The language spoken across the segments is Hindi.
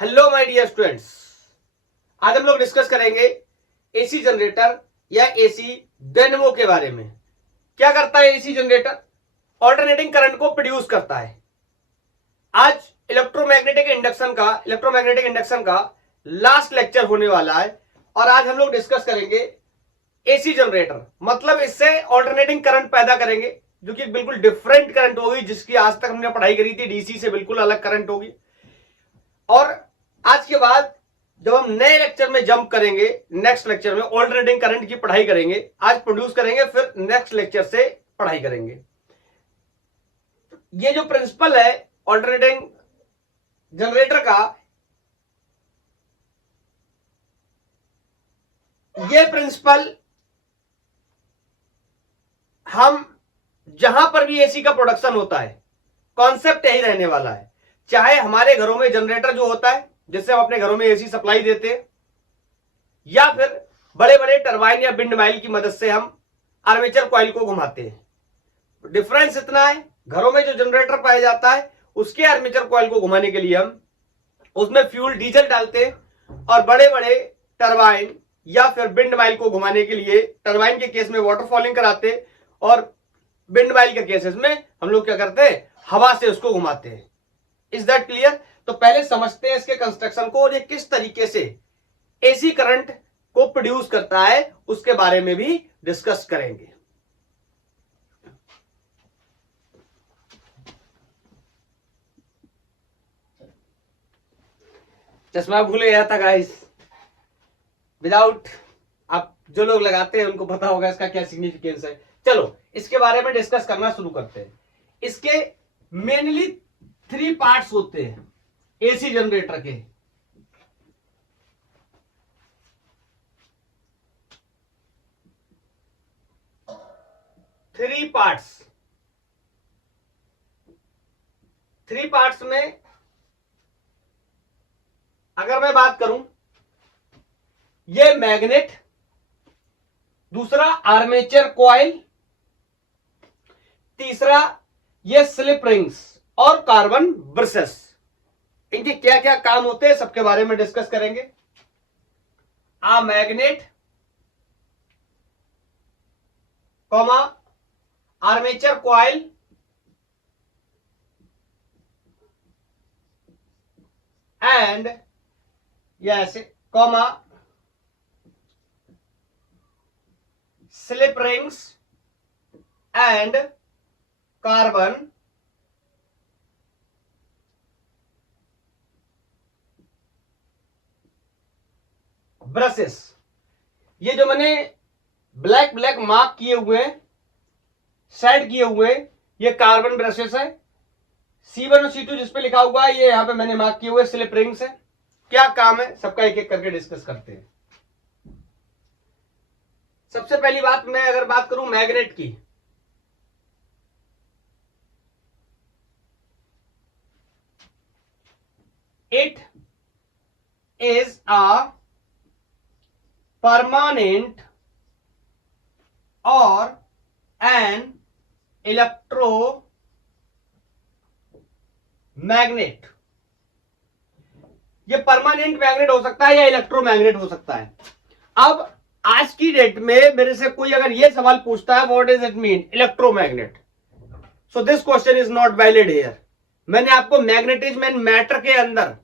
हेलो माय डियर स्टूडेंट्स, आज हम लोग डिस्कस करेंगे एसी जनरेटर या एसी डायनेमो के बारे में। क्या करता है एसी जनरेटर? ऑल्टरनेटिंग करंट को प्रोड्यूस करता है। आज इलेक्ट्रोमैग्नेटिक इंडक्शन का लास्ट लेक्चर होने वाला है और आज हम लोग डिस्कस करेंगे एसी जनरेटर, मतलब इससे ऑल्टरनेटिंग करंट पैदा करेंगे जो कि बिल्कुल डिफरेंट करंट होगी जिसकी आज तक हमने पढ़ाई करी थी। डीसी से बिल्कुल अलग करंट होगी। और आज के बाद जब हम नए लेक्चर में जंप करेंगे, नेक्स्ट लेक्चर में ऑल्टरनेटिंग करंट की पढ़ाई करेंगे। आज प्रोड्यूस करेंगे, फिर नेक्स्ट लेक्चर से पढ़ाई करेंगे। ये जो प्रिंसिपल है ऑल्टरनेटिंग जनरेटर का, ये प्रिंसिपल हम जहां पर भी एसी का प्रोडक्शन होता है, कॉन्सेप्ट यही रहने वाला है। चाहे हमारे घरों में जनरेटर जो होता है जिससे हम अपने घरों में एसी सप्लाई देते हैं, या फिर बड़े बड़े टरबाइन या विंड माइल की मदद से हम आर्मेचर कॉइल को घुमाते हैं। डिफरेंस इतना है, घरों में जो जनरेटर पाया जाता है उसके आर्मेचर कॉइल को घुमाने के लिए हम उसमें फ्यूल डीजल डालते हैं, और बड़े बड़े टरबाइन या फिर विंड माइल को घुमाने के लिए टरबाइन के केस में वाटर फॉलिंग कराते हैं, और विंड माइल के केसेस में हम लोग क्या करते हैं, हवा से उसको घुमाते हैं। Is that clear? तो पहले समझते हैं इसके कंस्ट्रक्शन को और ये किस तरीके से एसी करंट को प्रोड्यूस करता है, उसके बारे में भी डिस्कस करेंगे। चश्मा भूल गया था गाइस, विदाउट आप जो लोग लगाते हैं उनको पता होगा इसका क्या सिग्निफिकेंस है। चलो इसके बारे में डिस्कस करना शुरू करते हैं। इसके मेनली 3 पार्ट्स होते हैं एसी जनरेटर के। थ्री पार्ट्स में अगर मैं बात करूं, ये मैग्नेट, दूसरा आर्मेचर कॉइल, तीसरा ये स्लिप रिंग्स और कार्बन ब्रशेस। इनके क्या क्या काम होते हैं सबके बारे में डिस्कस करेंगे। A magnet, comma armature coil and yes comma slip rings and carbon brushes. ये जो मैंने ब्लैक मार्क किए हुए हैं, सेट किए हुए हैं, ये कार्बन ब्रशेस है। C1 और C2 जिसपे लिखा हुआ है ये यहां पे मैंने मार्क किए हुए स्लिप रिंग्स है। क्या काम है सबका एक एक करके डिस्कस करते हैं। सबसे पहली बात मैं अगर बात करूं मैग्नेट की, it is a permanent or an electromagnet। ये परमानेंट मैग्नेट हो सकता है या इलेक्ट्रोमैग्नेट हो सकता है। अब आज की डेट में मेरे से कोई अगर ये सवाल पूछता है what is it mean electromagnet, so this question is not valid here. मैंने आपको मैग्नेटिज्म एंड मैटर के अंदर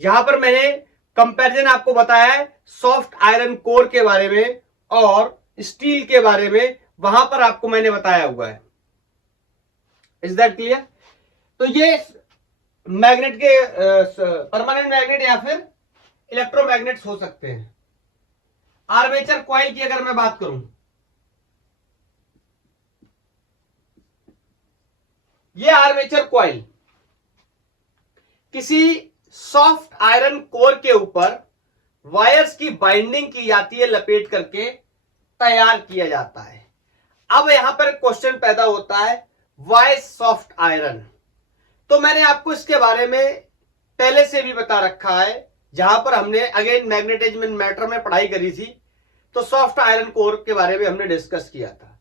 यहां पर मैंने कंपैरिजन आपको बताया है सॉफ्ट आयरन कोर के बारे में और स्टील के बारे में, वहां पर आपको मैंने बताया हुआ है। Is that clear? तो ये मैग्नेट के परमानेंट मैग्नेट या फिर इलेक्ट्रोमैग्नेट्स हो सकते हैं। आर्मेचर कॉइल की अगर मैं बात करूं, ये आर्मेचर कॉइल किसी सॉफ्ट आयरन कोर के ऊपर वायर्स की बाइंडिंग की जाती है, लपेट करके तैयार किया जाता है। अब यहां पर क्वेश्चन पैदा होता है वाई सॉफ्ट आयरन। तो मैंने आपको इसके बारे में पहले से भी बता रखा है, जहां पर हमने अगेन मैग्नेटिज्म एंड मैटर में पढ़ाई करी थी, तो सॉफ्ट आयरन कोर के बारे में हमने डिस्कस किया था।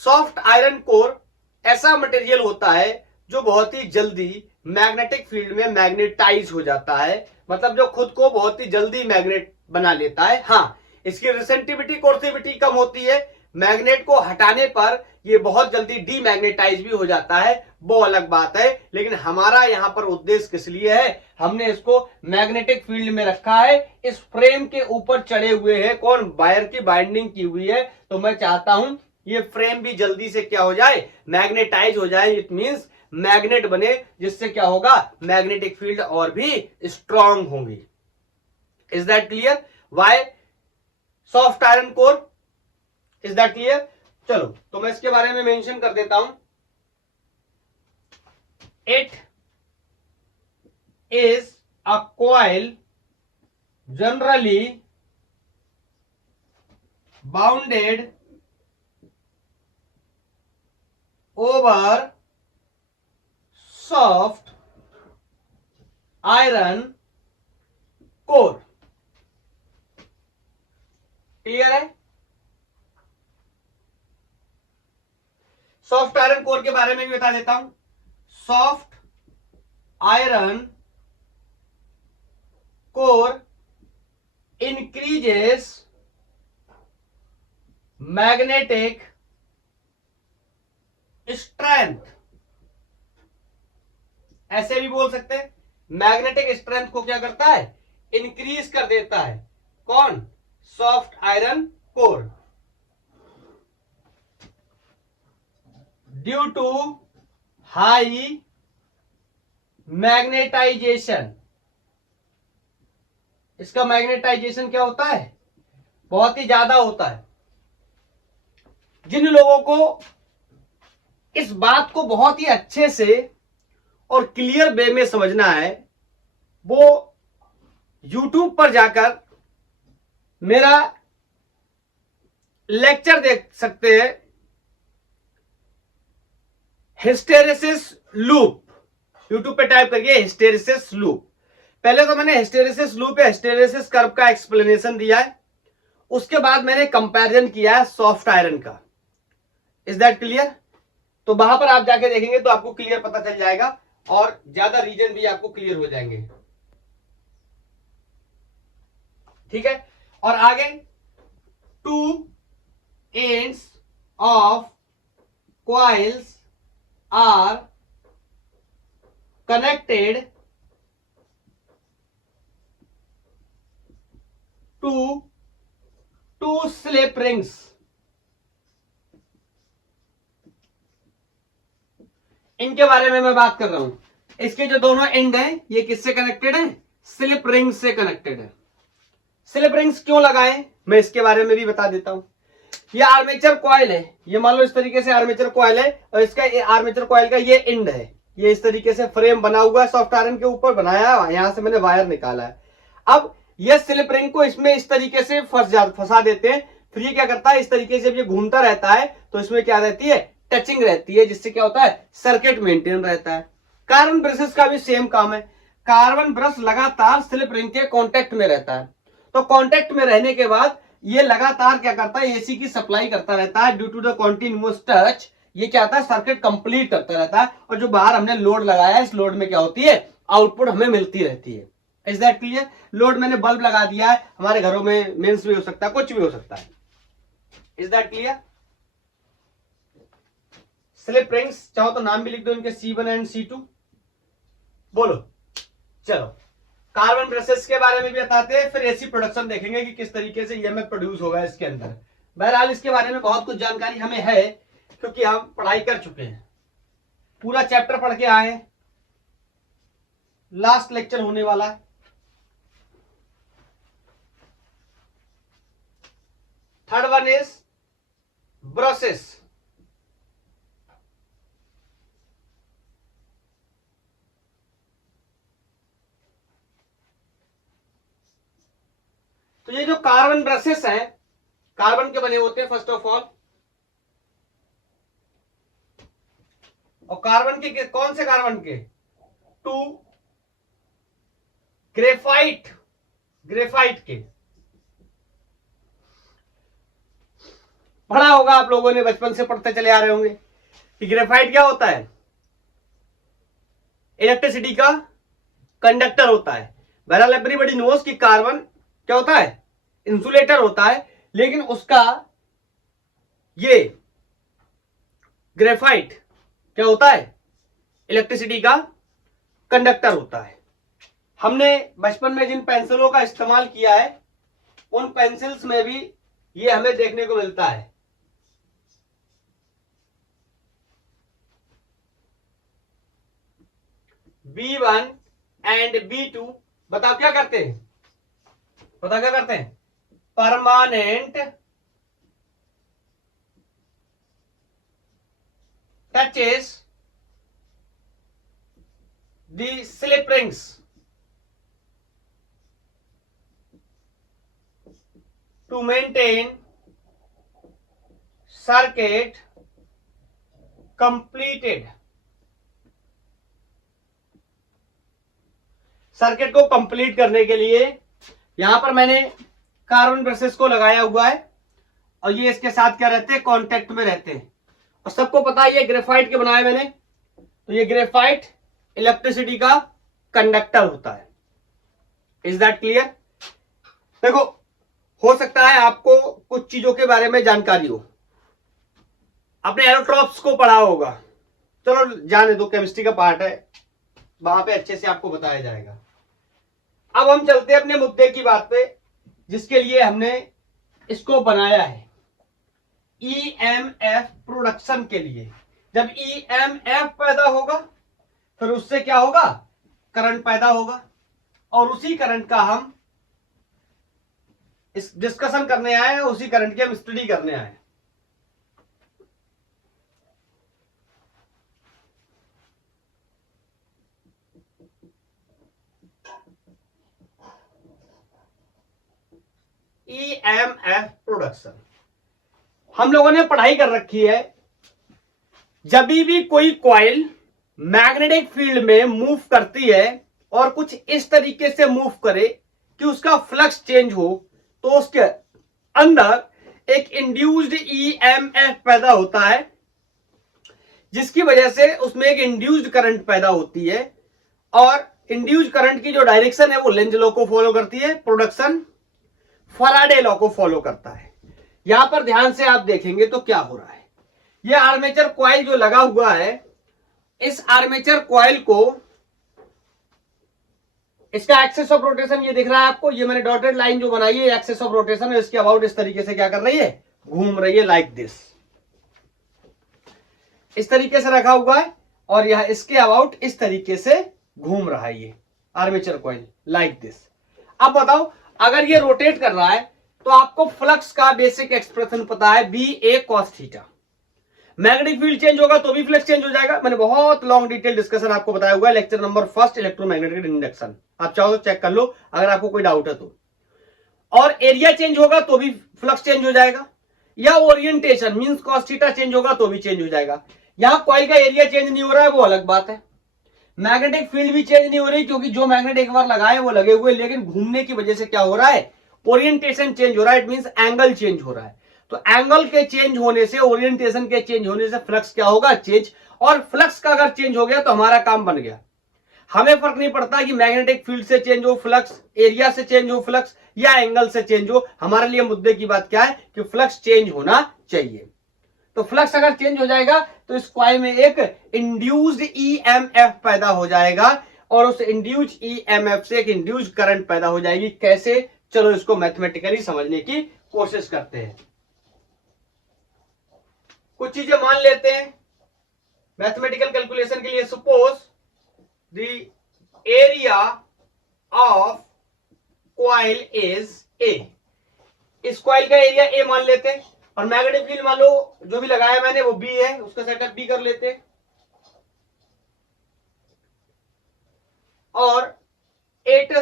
सॉफ्ट आयरन कोर ऐसा मटेरियल होता है जो बहुत ही जल्दी मैग्नेटिक फील्ड में मैग्नेटाइज हो जाता है, मतलब जो खुद को बहुत ही जल्दी मैग्नेट बना लेता है। हाँ, इसकी रिसेंटिविटी कोर्सिविटी कम होती है, मैग्नेट को हटाने पर ये बहुत जल्दी डीमैग्नेटाइज भी हो जाता है, वो अलग बात है। लेकिन हमारा यहां पर उद्देश्य किस लिए है, हमने इसको मैग्नेटिक फील्ड में रखा है, इस फ्रेम के ऊपर चढ़े हुए है कौन, वायर की बाइंडिंग की हुई है। तो मैं चाहता हूं ये फ्रेम भी जल्दी से क्या हो जाए, मैग्नेटाइज हो जाए, इट मींस मैग्नेट बने, जिससे क्या होगा, मैग्नेटिक फील्ड और भी स्ट्रांग होंगी। Is that clear? Why soft iron core? Is that clear? चलो, तो मैं इसके बारे में मेंशन कर देता हूं। It is a coil generally bounded over soft iron core. Clear है? सॉफ्ट आयरन कोर के बारे में भी बता देता हूं। Soft iron core increases magnetic strength, ऐसे भी बोल सकते हैं, मैग्नेटिक स्ट्रेंथ को क्या करता है, इंक्रीज कर देता है। कौन? Soft iron core. Due to high magnetization, इसका मैग्नेटाइजेशन क्या होता है, बहुत ही ज्यादा होता है। जिन लोगों को इस बात को बहुत ही अच्छे से और क्लियर वे में समझना है, वो YouTube पर जाकर मेरा लेक्चर देख सकते हैं, हिस्टेरेसिस लूप। YouTube पे टाइप करिए हिस्टेरेसिस लूप। पहले तो मैंने हिस्टेरेसिस लूप या हिस्टेरेसिस कर्व का एक्सप्लेनेशन दिया है, उसके बाद मैंने कंपैरिजन किया है सॉफ्ट आयरन का। Is that clear? तो वहां पर आप जाके देखेंगे तो आपको क्लियर पता चल जाएगा और ज्यादा रीजन भी आपको क्लियर हो जाएंगे। ठीक है? और आगे, two ends of coils are connected to two slip rings. इनके बारे में मैं बात कर रहा हूं। इसके जो दोनों एंड हैं, ये किससे कनेक्टेड है, स्लिप रिंग से कनेक्टेड है। स्लिप रिंग्स क्यों लगाए, मैं इसके बारे में भी बता देता हूं। ये आर्मेचर कॉइल है, ये मान लो इस तरीके से आर्मेचर कॉइल है, और इसका आर्मेचर कॉइल का ये एंड है, ये इस तरीके से फ्रेम बना हुआ है, सॉफ्ट आयरन के ऊपर बनाया है, यहां से मैंने वायर निकाला है। अब ये स्लिप रिंग को इसमें इस तरीके से फंसा देते हैं, फिर ये क्या करता है, इस तरीके से ये घूमता रहता है, तो इसमें क्या रहती है, टचिंग रहती है, जिससे क्या होता है, सर्किट मेंटेन रहता है। कार्बन ब्रशेस का भी सेम काम है। कार्बन ब्रश लगातार स्लिप रिंग के कांटेक्ट में रहता है, तो कांटेक्ट में रहने के बाद ये लगातार क्या करता है, एसी की सप्लाई करता रहता है। Due to the continuous touch ये क्या होता है, सर्किट कंप्लीट करता रहता है, और जो बाहर हमने लोड लगाया है, इस लोड में क्या होती है, आउटपुट हमें मिलती रहती है। Is that clear? लोड मैंने बल्ब लगा दिया है, हमारे घरों में मेंस भी हो सकता है, कुछ भी हो सकता है। Is that clear? Slip rings, चाहो तो नाम भी लिख दो इनके, C1 एंड C2। बोलो। चलो, कार्बन ब्रशेस के बारे में भी बताते हैं, फिर एसी प्रोडक्शन देखेंगे कि किस तरीके से ईएमएफ प्रोड्यूस होगा इसके अंदर। बहरहाल इसके बारे में बहुत कुछ जानकारी हमें है, क्योंकि हम पढ़ाई कर चुके हैं, पूरा चैप्टर पढ़ के आए हैं, लास्ट लेक्चर होने वाला है। Third one is brushes. तो ये जो कार्बन ब्रशेस हैं, कार्बन के बने होते हैं फर्स्ट ऑफ ऑल, और कार्बन के कौन से कार्बन के, टू ग्रेफाइट, ग्रेफाइट के। पढ़ा होगा आप लोगों ने, बचपन से पढ़ते चले आ रहे होंगे कि ग्रेफाइट क्या होता है। इलेक्ट्रिसिटी का कंडक्टर होता है। बहरहाल एवरीबॉडी नोस कि कार्बन क्या होता है, इंसुलेटर होता है, लेकिन उसका ये ग्रेफाइट क्या होता है, इलेक्ट्रिसिटी का कंडक्टर होता है। हमने बचपन में जिन पेंसिलों का इस्तेमाल किया है उन पेंसिल्स में भी ये हमें देखने को मिलता है। B1 एंड B2 बताओ क्या करते हैं, बताओ क्या करते हैं, permanent touches the slip rings to maintain circuit completed। Circuit को कंप्लीट करने के लिए यहां पर मैंने कार्बन ब्रशेस को लगाया हुआ है और ये इसके साथ क्या रहते हैं, कांटेक्ट में रहते हैं। और सबको पता है ये ग्रेफाइट के बनाए मैंने, तो ये ग्रेफाइट इलेक्ट्रिसिटी का कंडक्टर होता है। Is that clear? देखो, हो सकता है आपको कुछ चीजों के बारे में जानकारी हो, आपने एरोट्रॉप्स को पढ़ा होगा, चलो जाने दो, केमिस्ट्री का पार्ट है, वहां पे अच्छे से आपको बताया जाएगा। अब हम चलते हैं अपने मुद्दे की बात पे, जिसके लिए हमने इसको बनाया है, ईएमएफ प्रोडक्शन के लिए। जब ईएमएफ पैदा होगा फिर उससे क्या होगा, करंट पैदा होगा, और उसी करंट का हम इस डिस्कशन करने आए हैं, उसी करंट की हम स्टडी करने आए हैं। ईएमएफ प्रोडक्शन हम लोगों ने पढ़ाई कर रखी है। जब भी कोई कॉइल मैग्नेटिक फील्ड में मूव करती है और कुछ इस तरीके से मूव करे कि उसका फ्लक्स चेंज हो, तो उसके अंदर एक इंड्यूस्ड ईएमएफ पैदा होता है, जिसकी वजह से उसमें एक इंड्यूस्ड करंट पैदा होती है। और इंड्यूस्ड करंट की जो डायरेक्शन है वो लेंज लॉ को फॉलो करती है, प्रोडक्शन फैराडे लॉ को फॉलो करता है। यहां पर ध्यान से आप देखेंगे तो क्या हो रहा है, ये आर्मेचर कॉइल जो लगा हुआ है, इस आर्मेचर कॉइल को, इसका एक्सेस ऑफ रोटेशन ये दिख रहा है आपको, ये मैंने डॉटेड लाइन जो बनाई है एक्सेस ऑफ रोटेशन है, इसके अबाउट इस तरीके से क्या कर रही है, घूम रही है, लाइक दिस, इस तरीके से रखा हुआ है, और यह इसके अबाउट इस तरीके से घूम रहा है ये आर्मेचर कॉइल, लाइक दिस। अब बताओ, अगर ये रोटेट कर रहा है तो आपको फ्लक्स का बेसिक एक्सप्रेशन पता है, B A cos theta. Magnetic field change होगा तो भी फ्लक्स चेंज हो जाएगा, मैंने बहुत लॉन्ग डिटेल डिस्कशन आपको बताया हुआ है, लेक्चर नंबर 1 इलेक्ट्रोमैग्नेटिक इंडक्शन, आप चाहो तो चेक कर लो अगर आपको कोई डाउट है तो। और एरिया चेंज होगा तो भी फ्लक्स चेंज हो जाएगा, या orientation means cos theta change होगा तो भी चेंज हो जाएगा। यहां कॉइल का एरिया चेंज नहीं हो रहा है, वो अलग बात है। मैग्नेटिक फील्ड भी चेंज नहीं हो रही, क्योंकि जो मैग्नेट एक बार लगाए वो लगे हुए, लेकिन घूमने की वजह से क्या हो रहा है, ओरिएंटेशन चेंज हो रहा है, इट मींस एंगल चेंज हो रहा है। तो एंगल के चेंज होने से, ओरिएंटेशन के चेंज होने से फ्लक्स क्या होगा, चेंज। और फ्लक्स का अगर चेंज हो गया तो हमारा काम बन गया। हमें फर्क नहीं पड़ता कि मैग्नेटिक फील्ड से चेंज हो फ्लक्स, एरिया से चेंज हो फ्लक्स, या एंगल से चेंज हो, हमारे लिए मुद्दे की बात क्या है कि फ्लक्स चेंज होना चाहिए। तो फ्लक्स अगर चेंज हो जाएगा तो इस कॉइल में एक इंड्यूस्ड ईएमएफ पैदा हो जाएगा, और उस इंड्यूस्ड ईएमएफ से एक इंड्यूस्ड करंट पैदा हो जाएगी। कैसे, चलो इसको मैथमेटिकली समझने की कोशिश करते हैं। कुछ चीजें मान लेते हैं मैथमेटिकल कैलकुलेशन के लिए। Suppose the area of coil is a, इस कॉइल का एरिया ए मान लेते हैं, और मैग्नेटिक फील्ड मान लो जो भी लगाया मैंने वो बी है, उसका सेटअप बी कर लेते हैं। और it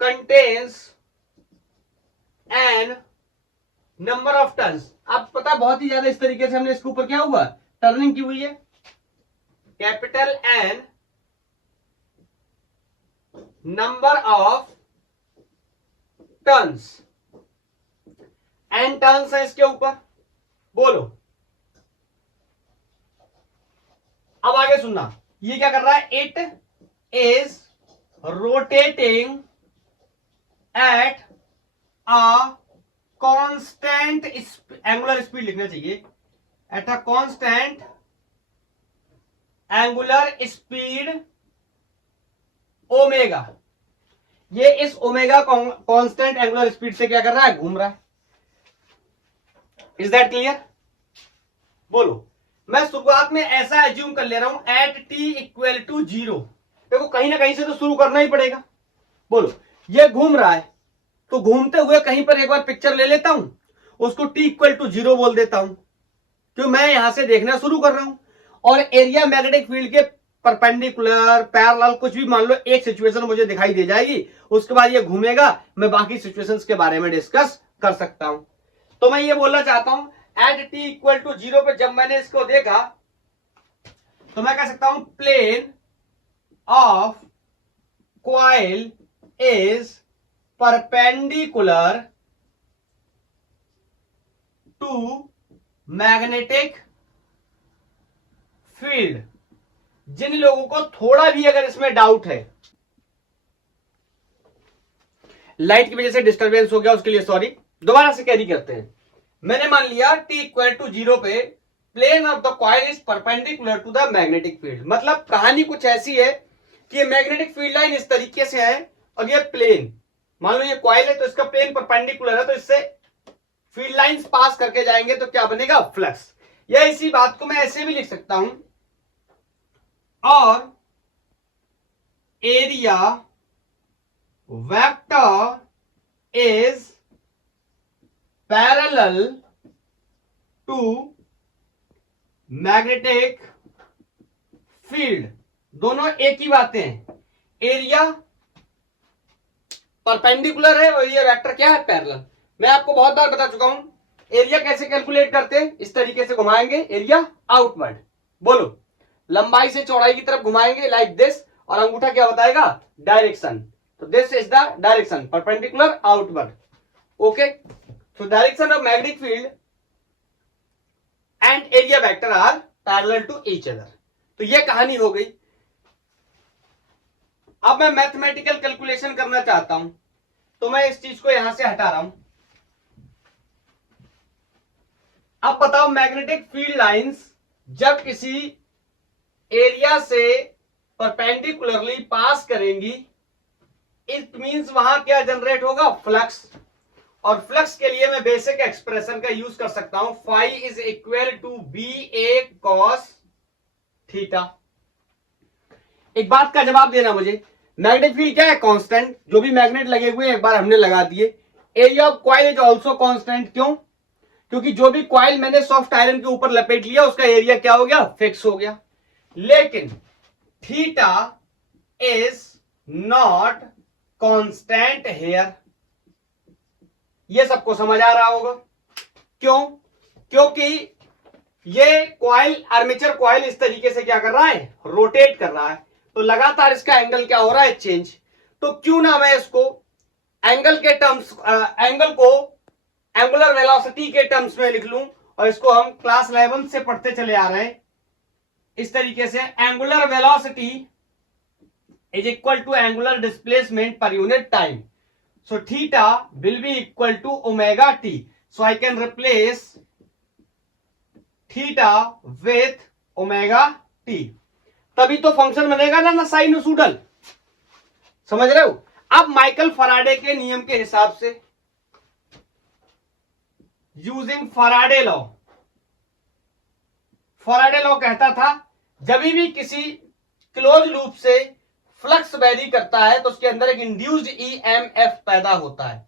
contains an number of turns. आप पता बहुत ही ज्यादा इस तरीके से हमने इसके ऊपर क्या हुआ, टर्निंग की हुई है, capital N number of turns, N turns है इसके ऊपर, बोलो। अब आगे सुनना, ये क्या कर रहा है, it is rotating at a constant angular speed लिखना चाहिए, at a constant angular speed omega. ये इस ओमेगा कांस्टेंट एंगुलर स्पीड से क्या कर रहा है, घूम रहा है। Is that clear? बोलो। मैं शुरुआत में ऐसा एज्यूम कर ले रहा हूं एट टी इक्वल टू 0। देखो कहीं ना कहीं से तो शुरू करना ही पड़ेगा। बोलो, ये घूम रहा है तो घूमते हुए कहीं पर एक बार पिक्चर ले लेता हूं, उसको टी इक्वल टू 0 बोल देता हूं, क्यों मैं यहां से देखना शुरू कर रहा हूं। और एरिया मैग्नेटिक फील्ड के परपेंडिकुलर पैरेलल कुछ भी मान लो एक सिचुएशन मुझे दिखाई दे जाएगी, उसके बाद ये घूमेगा, मैं बाकी सिचुएशंस के बारे में डिस्कस कर सकता हूं। तो मैं ये बोलना चाहता हूं एट टी इक्वल टू 0 पे जब मैंने इसको देखा तो मैं कह सकता हूं plane of coil is perpendicular to magnetic field. जिन लोगों को थोड़ा भी अगर इसमें डाउट है, लाइट की वजह से डिस्टरबेंस हो गया उसके लिए सॉरी, दोबारा से कैरी करते हैं। मैंने मान लिया टी इक्वल टू 0 पे plane of the coil is perpendicular to the magnetic field. मतलब कहानी कुछ ऐसी है कि मैग्नेटिक फील्ड लाइन इस तरीके से है और ये प्लेन, मान लो ये कॉइल है तो इसका प्लेन परपेंडिकुलर है, तो इससे फील्ड लाइंस पास करके जाएंगे तो क्या बनेगा, फ्लक्स। या इसी बात को मैं ऐसे भी लिख सकता हूं, और area vector is parallel to magnetic field. दोनों एक ही बातें हैं, एरिया परपेंडिकुलर है और ये वेक्टर क्या है, पैरेलल। मैं आपको बहुत बार बता चुका हूं एरिया कैसे कैलकुलेट करते हैं, इस तरीके से घुमाएंगे एरिया आउटवर्ड। बोलो, लंबाई से चौड़ाई की तरफ घुमाएंगे लाइक दिस, और अंगूठा क्या बताएगा, डायरेक्शन। तो this is the direction, perpendicular outward. Okay, so direction of magnetic field and area vector are parallel to each other। तो ये कहानी हो गई। अब मैं मैथमेटिकल कैलकुलेशन करना चाहता हूं तो मैं इस चीज को यहां से हटा रहा हूं। अब बताओ, मैग्नेटिक फील्ड लाइंस जब किसी एरिया से परपेंडिकुलरली पास करेंगी, इट मींस वहां क्या जनरेट होगा, फ्लक्स। और फ्लक्स के लिए मैं बेसिक एक्सप्रेशन का यूज कर सकता हूं, phi is equal to B A cos theta. एक बात का जवाब देना मुझे, मैग्नेटिक फील्ड क्या है, कांस्टेंट। जो भी मैग्नेट लगे हुए एक बार हमने लगा दिए। Area of coil is also constant. क्यों? क्योंकि जो भी कॉइल मैंने सॉफ्ट आयरन के ऊपर लपेट लिया उसका एरिया क्या हो गया, फिक्स हो गया। लेकिन theta is not constant here. ये सबको समझ आ रहा होगा। क्यों? क्योंकि ये कॉइल, आर्मेचर कॉइल इस तरीके से क्या कर रहा है, रोटेट कर रहा है, तो लगातार इसका एंगल क्या हो रहा है, चेंज। तो क्यों ना मैं इसको एंगल के टर्म्स, एंगल को एंगुलर वेलोसिटी के टर्म्स में लिख लूं, और इसको हम क्लास 11 से पढ़ते चले आ रहे हैं इस तरीके से, angular velocity is equal to angular displacement per unit time. So theta will be equal to omega t. So I can replace theta with omega t. तभी तो फंक्शन बनेगा ना साइनोसॉइडल। समझ रहे हो? अब माइकल फैराडे के नियम के हिसाब से, using Faraday law, Faraday law कहता था जब भी किसी क्लोज लूप से फ्लक्स वेरी करता है तो उसके अंदर एक इंड्यूस्ड ईएमएफ पैदा होता है,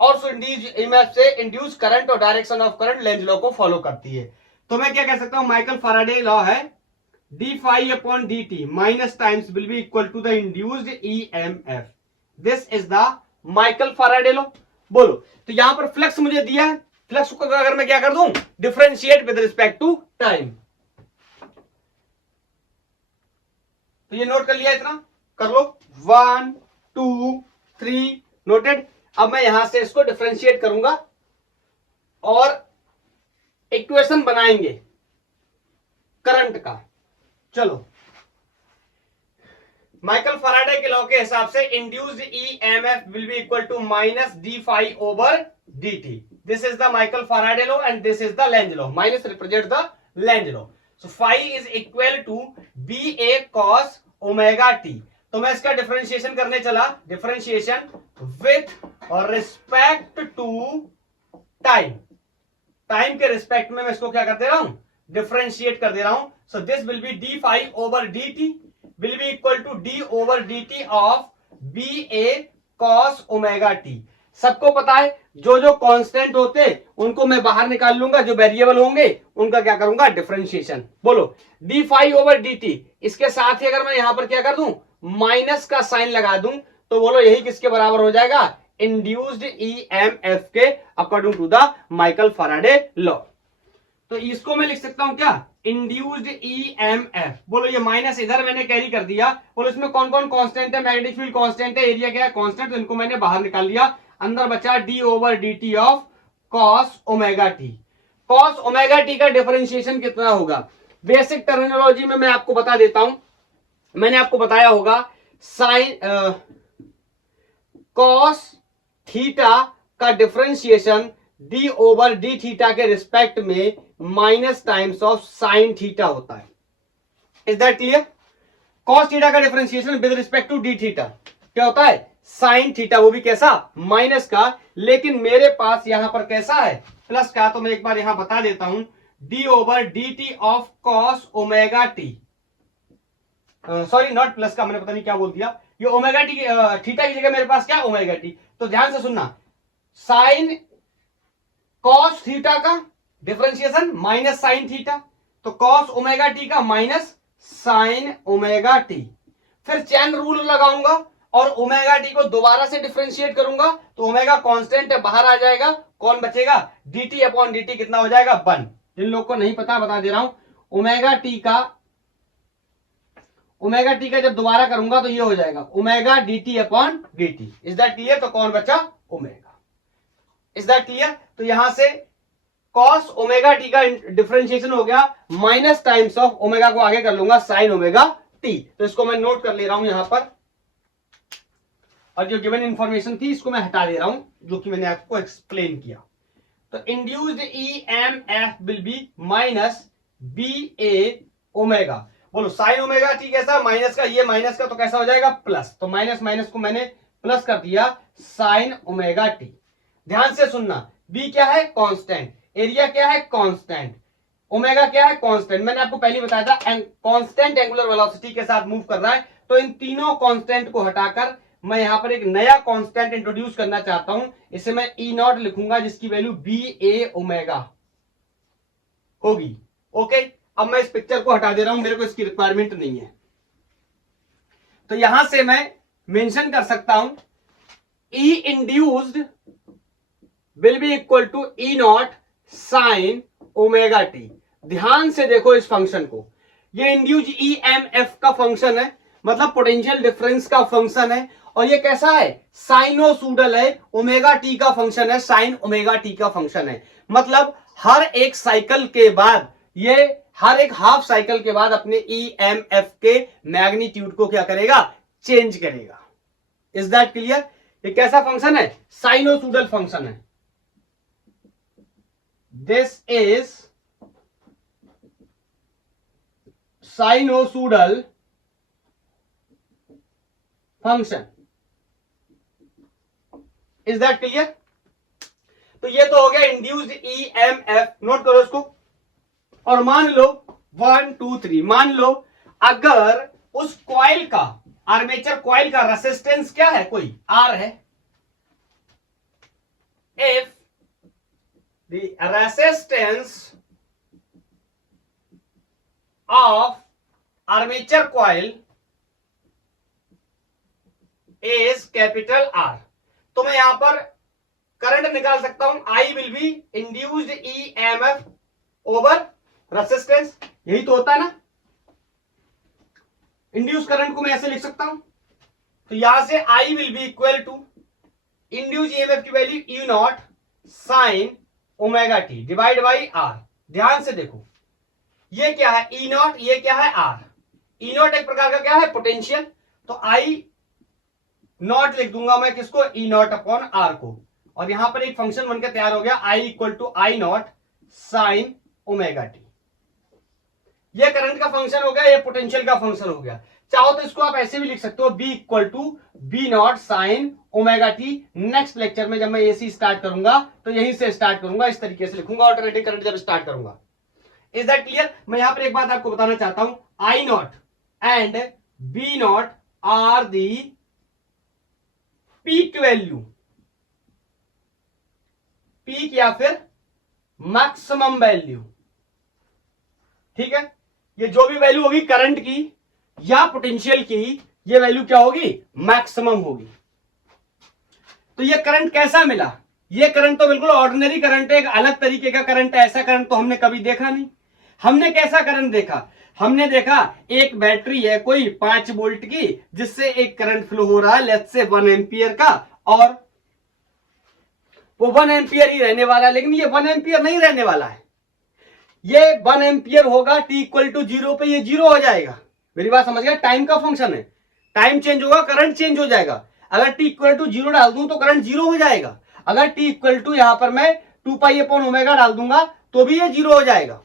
और उस इंड्यूस्ड ईएमएफ से इंड्यूस्ड करंट और direction of current Lenz law को फॉलो करती है। तो मैं क्या कह सकता हूं, माइकल फैराडे लॉ है D phi upon D T minus times will be equal to the induced EMF. This is the Michael Faraday law. बोलो, तो यहां पर फ्लक्स मुझे दिया है, फ्लक्स को अगर मैं क्या कर दूं, differentiate with respect to time. तो ये नोट कर लिया, इतना कर लो, 1 2 3 नोटेड। अब मैं यहां से इसको डिफरेंशिएट करूंगा और इक्वेशन बनाएंगे करंट का। चलो, माइकल फैराडे के लॉ के हिसाब से induced EMF will be equal to minus D phi over dt. This is the Michael Faraday law and this is the Lenz law. Minus represent the Lenz law. So phi is equal to ba cos omega t. तो मैं इसका डिफरेंशिएशन करने चला, differentiation with respect to time. Time के रिस्पेक्ट में मैं इसको क्या कर दे रहा हूं, डिफरेंशिएट कर दे रहा हूं. So this will be D phi over D T will be equal to D over D T of B A cos omega T. सबको पता है जो जो कांस्टेंट होते उनको मैं बाहर निकाल लूंगा, जो वेरिएबल होंगे उनका क्या करूंगा, डिफरेंशिएशन. बोलो D phi over D T. इसके साथ ही अगर मैं यहां पर क्या कर दूं, माइनस का साइन लगा दूं, तो बोलो यही किसके बराबर हो जाएगा, इंड्यूस्ड ईएमएफ के according to the Michael Faraday law. तो इसको मैं लिख सकता हूं क्या, इंड्यूस्ड ईएमएफ. बोलो ये माइनस इधर मैंने कैरी कर दिया. बोलो इसमें कौन कौन कांस्टेंट है, मैग्नेटिक फील्ड कांस्टेंट है, एरिया क्या है कांस्टेंट, तो इनको मैंने बाहर निकाल लिया. अंदर बचा D over D T of cos omega T. Cos omega T का डिफरेंशिएशन कितना होगा, बेसिक टर्मिनोलॉजी में मैं आपको बता देता हूं. मैंने आपको बताया होगा साइन कॉस थीटा का differentiation D over D theta के रिस्पेक्ट में minus times of sine theta होता है. Is that clear. Cos theta का differentiation with respect to D theta क्या होता है, साइन थीटा, वो भी कैसा, माइनस का. लेकिन मेरे पास यहां पर कैसा है, प्लस का. तो मैं एक बार यहां बता देता हूं, D over D T of cos omega T. Sorry not plus का, मैंने पता नहीं क्या बोल दिया. ये ओमेगा टी थीटा की जगह मेरे पास क्या, ओमेगा टी. तो ध्यान से सुनना, साइन कॉस थीटा का डिफरेंशिएशन माइनस साइन थीटा, तो कॉस ओमेगा टी का माइनस साइन ओमेगा टी. फिर चैन रूल लगाऊंगा और ओमेगा टी को दोबारा से डिफरेंशिएट करूंगा, तो ओमेगा कांस्टेंट है, बाहर आ जाएगा. कौन बचेगा, dt अपॉन dt कितना हो जाएगा, 1. जिन लोग को नहीं पता बता दे रहा हूं, ओमेगा टी का जब दोबारा करूंगा तो ये हो जाएगा omega dt upon dt. Is that clear. तो कौन बचा, ओमेगा. Is that clear. तो यहां से कॉस ओमेगा टी का डिफरेंशिएशन हो गया, माइनस टाइम्स ऑफ ओमेगा को आगे कर लूंगा साइन ओमेगा टी. तो इसको मैं नोट कर ले रहा हूं यहां पर, और जो गिवन इंफॉर्मेशन थी इसको मैं हटा दे रहा हूं, जो कि मैंने आपको एक्सप्लेन किया. तो induced EMF will be minus B A omega. बोलो साइन ओमेगा टी कैसा, माइनस का, ये माइनस का तो कैसा हो जाएगा, प्लस. तो माइनस माइनस को मैंने प्लस कर दिया, साइन ओमेगा टी. ध्यान से सुनना, बी क्या है, कांस्टेंट, एरिया क्या है, कांस्टेंट, ओमेगा क्या है, कांस्टेंट. मैंने आपको पहले बताया था कांस्टेंट एंगुलर वेलोसिटी के साथ मूव कर रहा है. तो इन तीनों कांस्टेंट को हटाकर मैं यहां पर एक नया कांस्टेंट इंट्रोड्यूस करना चाहता हूं. इसे मैं ई नॉट लिखूंगा, जिसकी वैल्यू बी ए ओमेगा होगी. ओके, अब मैं इस पिक्चर को हटा दे रहा हूं, मेरे को इसकी रिक्वायरमेंट नहीं है. तो यहां से मैं मेंशन कर सकता हूं, E induced will be equal to E naught sine omega T. ध्यान से देखो इस फंक्शन को, ये इंड्यूस्ड ईएमएफ का फंक्शन है, मतलब पोटेंशियल डिफरेंस का फंक्शन है. और ये कैसा है, साइनोसुडल है, ओमेगा टी का फंक्शन है, साइन ओमेगा टी का फंक्शन है. मतलब हर एक साइकिल के बाद, ये हर एक हाफ साइकिल के बाद अपने ईएमएफ के मैग्नीट्यूड को क्या करेगा, चेंज करेगा. Is that clear. ये कैसा फंक्शन है, साइनोसुडल फंक्शन है. This is साइनोसुडल function. Is that clear. तो ये तो हो गया इंड्यूस्ड ईएमएफ. नोट करो इसको. और मान लो 1 2 3, मान लो अगर उस कॉइल का, आर्मेचर कॉइल का रेसिस्टेंस क्या है, कोई आर है. If the resistance of armature coil is capital R, तो मैं यहां पर करंट निकाल सकता हूं, आई will be induced EMF over resistance. यही तो होता है ना, इंड्यूस करंट को मैं ऐसे लिख सकता हूं. तो यहां से I will be equal to induce EMF की value E naught sine omega T divide by R. ध्यान से देखो, ये क्या है, ई नॉट, ये क्या है, आर. ई नॉट एक प्रकार का क्या है, पोटेंशियल. तो तो आई नॉट लिख दूंगा मैं किसको, ई नॉट अपॉन आर को, और यहां पर एक फंक्शन बनकर तैयार हो गया I equal to I naught sine omega T. ये करंट का फंक्शन हो गया, ये पोटेंशियल का फंक्शन हो गया। चाहो तो इसको आप ऐसे भी लिख सकते हो, B equal to B naught sine omega T. Next lecture में जब मैं एसी स्टार्ट करूंगा तो यहीं से स्टार्ट करूंगा, इस तरीके से लिखूंगा ऑल्टरनेटिंग करंट जब स्टार्ट करूंगा। Is that clear? मैं यहां पर एक बात आपको बताना चाहता हूं, I naught and B naught are the peak value, peak या फिर मैक्सिमम वैल्यू, ठीक है। ये जो भी वैल्यू होगी करंट की या पोटेंशियल की, ये वैल्यू क्या होगी, मैक्सिमम होगी। तो ये करंट कैसा मिला? ये करंट तो बिल्कुल ऑर्डिनरी करंट है, एक अलग तरीके का करंट है। ऐसा करंट तो हमने कभी देखा नहीं। हमने कैसा करंट देखा? हमने देखा एक बैटरी है कोई 5 वोल्ट की, जिससे एक करंट फ्लो हो रहा है लेट्स से 1 एम्पियर का, और वो 1 एम्पियर ही रहने वाला है। लेकिन ये 1 एम्पियर नहीं रहने वाला है, ये 1 एम्पियर होगा t इक्वल टू 0 पे, ये 0 हो जाएगा। मेरी बात समझ गया? टाइम का फंक्शन है, टाइम चेंज होगा करंट चेंज हो जाएगा। अगर t इक्वल टू 0 डाल दूं तो करंट 0 हो जाएगा। अगर t इक्वल टू यहां पर मैं 2 पाई अपॉन ओमेगा डाल दूंगा तो भी ये 0 हो जाएगा।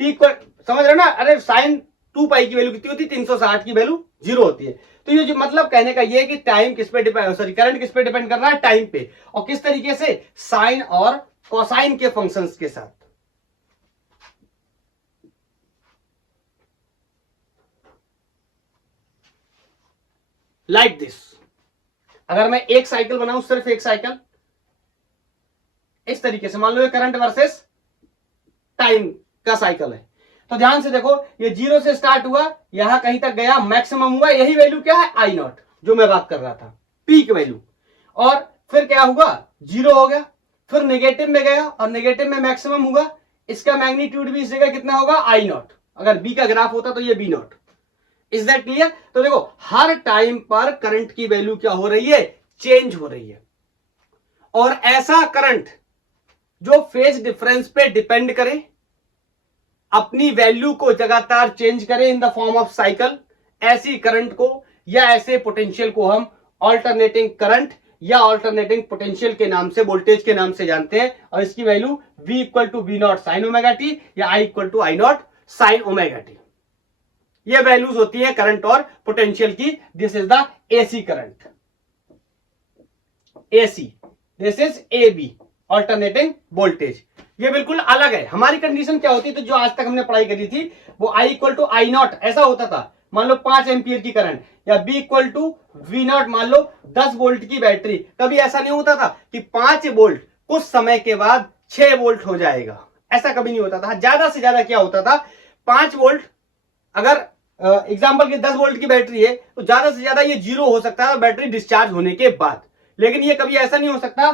t इक्वल, समझ रहे ना? अरे साइन 2 पाई की वैल्यू कितनी होती है, 360 की वैल्यू 0 होती है। तो ये जो मतलब कहने का ये है कि टाइम किस पे डिपेंड, सॉरी करंट किस पे डिपेंड कर रहा है, टाइम पे। और किस तरीके से, साइन और कोसाइन के फंक्शंस के साथ। लाइक दिस, अगर मैं एक साइकिल बनाऊं, सिर्फ एक साइकिल, इस तरीके से मान लो ये करंट वर्सेस टाइम का साइकिल है। तो ध्यान से देखो, ये 0 से स्टार्ट हुआ, यहां कहीं तक गया, मैक्सिमम हुआ, यही वैल्यू क्या है, आई नॉट, जो मैं बात कर रहा था, पीक वैल्यू। और फिर क्या हुआ, 0 हो गया, फिर नेगेटिव में गया और नेगेटिव में मैक्सिमम हुआ। इसका मैग्नीट्यूड भी इस जगह कितना होगा, आई नॉट। अगर बी का ग्राफ होता तो ये B naught. Is that clear? तो देखो हर टाइम पर करंट की वैल्यू क्या हो रही है, चेंज हो रही है। और ऐसा करंट जो फेज डिफरेंस पे डिपेंड करे, अपनी वैल्यू को लगातार चेंज करे in the form of cycle, ऐसी करंट को या ऐसे पोटेंशियल को हम ऑल्टरनेटिंग करंट या ऑल्टरनेटिंग पोटेंशियल के नाम से, वोल्टेज के नाम से जानते हैं। और इसकी value v equal to V naught sine omega T या i equal to I naught sine omega T. ये वैल्यूज होती है करंट और पोटेंशियल की। This is the AC current, AC, this is a B, alternating voltage. ये बिल्कुल अलग है। हमारी कंडीशन क्या होती है, तो जो आज तक हमने पढ़ाई करी थी वो I equal to I naught ऐसा होता था। मान लो 5 एम्पियर की करंट, या B equal to V naught, मान लो 10 वोल्ट की बैटरी। कभी ऐसा नहीं होता था कि 5 वोल्ट कुछ समय के बाद 6 वोल्ट हो जाएगा, ऐसा कभी नहीं होता था। ज्यादा से ज्यादा क्या होता था, 5 वोल्ट, अगर एग्जाम्पल की 10 वोल्ट की बैटरी है तो ज्यादा से ज्यादा ये 0 हो सकता है बैटरी डिस्चार्ज होने के बाद। लेकिन ये कभी ऐसा नहीं हो सकता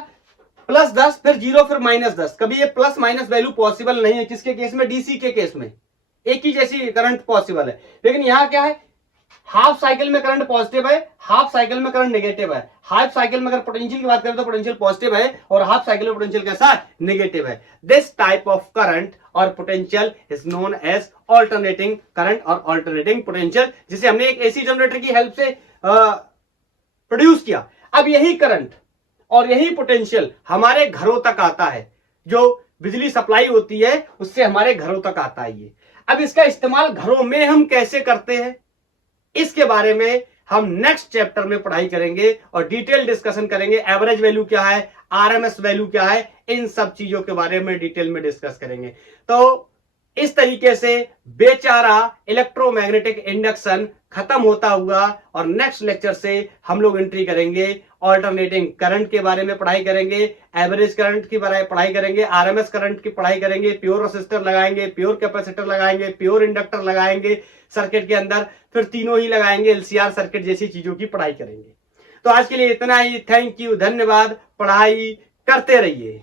+10 फिर 0 फिर -10, कभी ये प्लस माइनस वैल्यू पॉसिबल नहीं है। किसके केस में, डीसी के केस में एक ही जैसी करंट पॉसिबल है। लेकिन यहां क्या है, हाफ साइकिल में करंट पॉजिटिव है, हाफ साइकिल में करंट नेगेटिव है। हाफ साइकिल में अगर पोटेंशियल की बात करें तो पोटेंशियल पॉजिटिव है और हाफ साइकिल में पोटेंशियल कैसा, नेगेटिव है। दिस टाइप ऑफ करंट और potential is known as alternating current और ऑल्टरनेटिंग पोटेंशियल, जिसे हमने एक एसी जनरेटर की हेल्प से प्रोड्यूस किया। अब यही करंट और यही पोटेंशियल हमारे घरों तक आता है, जो बिजली सप्लाई होती है उससे हमारे घरों तक आता है ये। अब इसका इस्तेमाल घरों में हम कैसे करते हैं, इसके बारे में हम नेक्स्ट चैप्टर में पढ़ाई करेंगे और डिटेल डिस्कशन करेंगे। एवरेज वैल्यू क्या है, आरएमएस वैल्यू क्या है, इन सब चीजों के बारे में डिटेल में डिस्कस करेंगे। तो इस तरीके से बेचारा इलेक्ट्रोमैग्नेटिक इंडक्शन खत्म होता हुआ और नेक्स्ट लेक्चर से हम लोग एंट्री करेंगे ऑल्टरनेटिंग करंट के बारे में पढ़ाई करेंगे, एवरेज करंट की पढ़ाई करेंगे, आरएमएस करंट की पढ़ाई करेंगे, प्योर रेसिस्टर लगाएंगे, प्योर कैपेसिटर लगाएंगे, प्योर इंडक्टर लगाएंगे सर्किट के अंदर, फिर तीनों ही लगाएंगे, एलसीआर सर्किट जैसी चीजों की पढ़ाई करेंगे। तो आज के लिए इतना ही। थैंक यू, धन्यवाद। पढ़ाई करते रहिए।